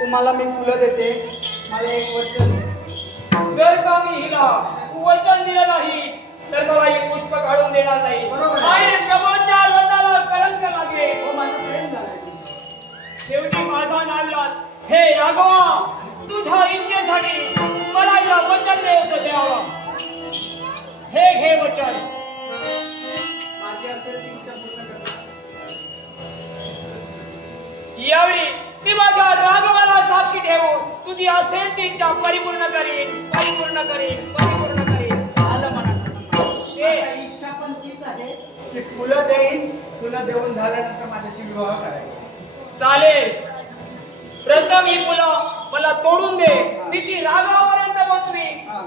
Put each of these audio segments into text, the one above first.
तुम्हाला मी फुलं देते. मला एक वचन जर का मी हिला वचन दिलं नाही तर मला ही पुष्प काढून देणार नाही. आणि जवळच्या लोटाला कलंक लागेल. हो शेवटी माझा हे राघवा तुझ्या इच्छेसाठी मला या वचन द्यायचं द्यावं. हे घे वचन. ती यावेळी मी माझ्या राघवाला साक्षी ठेवून तुझी असेल ती इच्छा परिपूर्ण करीन परिपूर्ण करीन परिपूर्ण करीन. आलं मनाचं. समाधान. ते- आता इच्छा पण तीच आहे की फुलं देईन. फुलं देऊन झाल्यानंतर माझ्याशी विवाह करायचा. चालेल. प्रथम ही फुलं मला तोडून दे. मी ती राघवापर्यंत पोहोचवी हा.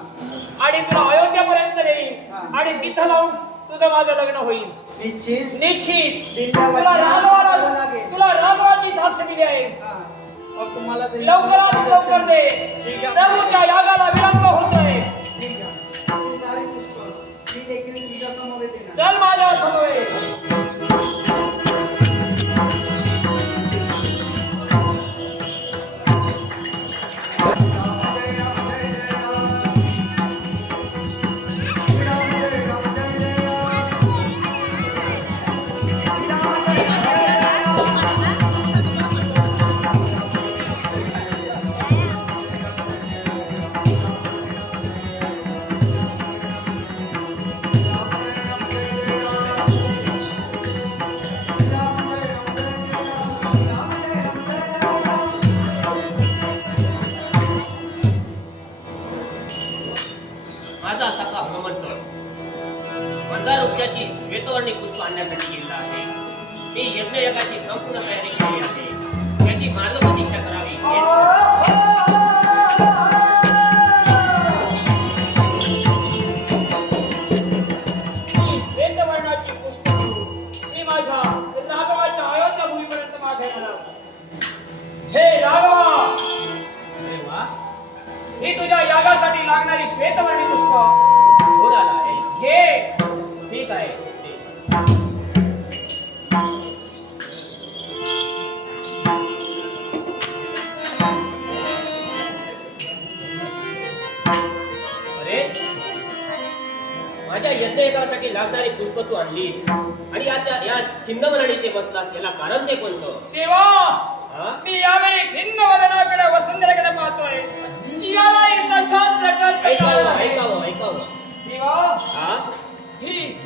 आणि तुला अयोध्यापर्यंत देईन. आणि तिथं लावून तुझं माझं लग्न होईल. निश्चित. निश्चित. तुला राघवाला. तुला राघवाची साक्ष दिली आहे. हा. तुम्हाला जर लवकरात इच्छा लवकर दे असेल- ठीक आहे. प्रभूच्या यागाला विलंब होतोय ठीक आहे. ही सारी पुष्प मी देखील तुझ्या समोर येते ना चल माझ्यासमोर माझा सखा भ्रमंत मंदार वृक्षाची श्वेतवर्णी पुष्प आणण्यासाठी गेलेला आहे. मी यज्ञयगाची संपूर्ण लागणारी श्वेतवर्णी पुष्प. आला आहे. घे. ठीक आहे. अरे माझ्या यज्ञयगासाठी लागणारी पुष्प तू आणलीस. आणि आता या चिंदमनाने ते बसलास याला कारण ते कोणतं? देवा हा? मी यावेळी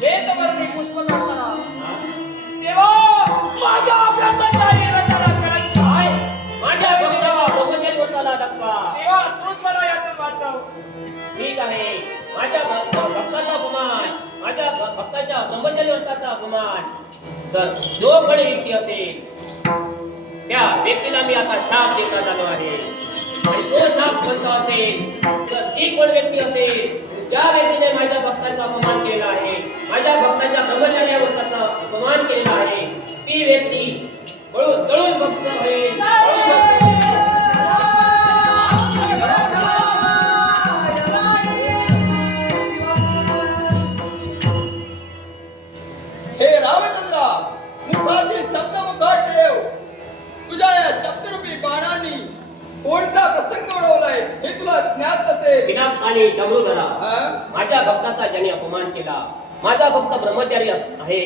ही वेदवर्णी पुष्प काढताना हा? देवा माझ्या ब्रह्मचारी रथाला कळत काय? माझ्या भक्ताला ब्रह्मचारी व्रताला धक्का. देवा तूच मला यातून वाचव. ठीक आहे. माझ्या भक्त- भक्ताचा अपमान. माझ्या भक्ताच्या ब्रह्मचारी व्रताचा अपमान. तर जो कोणी व्यक्ती असेल त्या व्यक्तीला मी आता शाप देता झालो आहे. आणि तो शाप कोणता असेल तर ती कोण व्यक्ती असेल ज्या व्यक्तीने माझ्या भक्ताचा अपमान केलेला आहे माझ्या भक्ताच्या ब्रह्मचार्य व्रताचा अपमान केलेला आहे. ती व्यक्ती तळून भक्त होईल हे कोणता प्रसंग ओढवलाय हे तुला ज्ञात असेल. पिनाकाली डमरूधरा हा? माझ्या भक्ताचा ज्याने अपमान केला माझा भक्त ब्रह्मचारी आहे.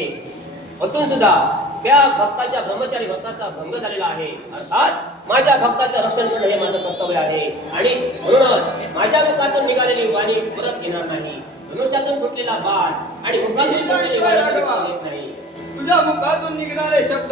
असून सुद्धा त्या भक्ताच्या ब्रह्मचारी भक्ताचा भंग झालेला आहे. अर्थात माझ्या भक्ताचं रक्षण करणं हे माझं कर्तव्य आहे. आणि म्हणूनच माझ्या मुखातून निघालेली वाणी परत घेणार नाही. धनुष्यातून सुटलेला बाण आणि मुखातून सुटलेली वाणी परत नाही. तुझ्या मुखातून निघणारे शब्द